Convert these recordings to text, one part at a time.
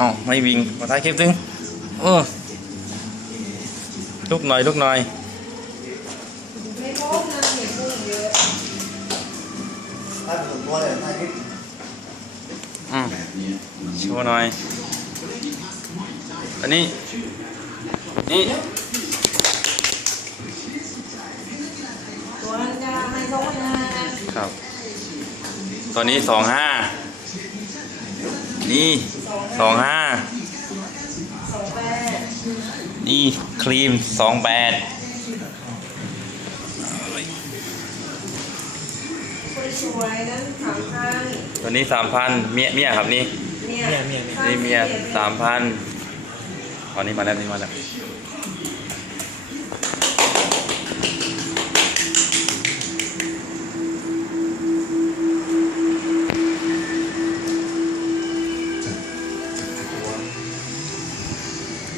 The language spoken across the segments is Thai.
อ๋อไม่วิ่งมาท้ายคลิปนึงเออลุกหน่อยลุกหน่อยไม่พบนะเห็นกุ้งเยอะถ้าผมตัวร์หน่อย อันนี้ นี่ตัวนั้นจะให้เขานะครับตัวนี้สองห้า นี่ สองห้าสองแปดนี่ครีมสองแปดคนสวยนั้นสามพันตัวนี้สามพันเมียเมียครับนี่เนี่ยนี่เมียสามพันตอนนี้มาแล้วนี่มาแล้ว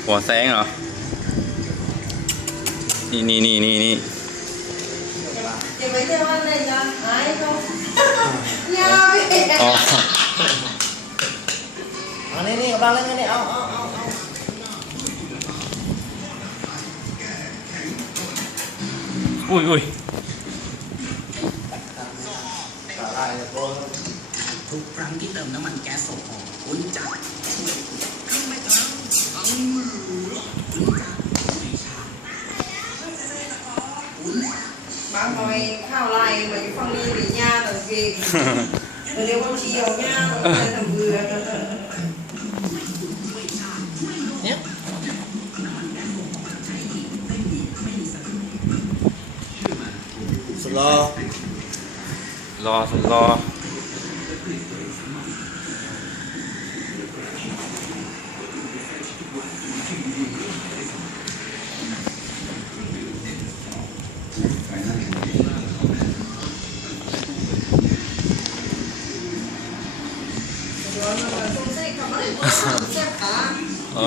หัวแสงเหรอ นี่นี่นี่นี่นี่จะไปเที่ยววันไหนจ๊ะหายเขายาไปอ๋ออันนี้นี่กำลังเล่นกันนี่เอาเอาเอาเอาอุ้ยอุ้ยสาหร่ายตัวทุกครั้งที่เติมน้ำมันแก๊สโซฮอล์คุณจะช่วยคุณขึ้นไม่ต้องเอามือคุณจะไม่ใช่ บางหน่อยข้าวไล่มาอยู่ฝั่งนี้หรือยาต่างเกงเรียกว่าเชียวยาต่างทำเบื่อเนี่ยสุดรอรอ สุ